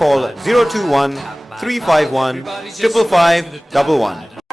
call 021 351 55511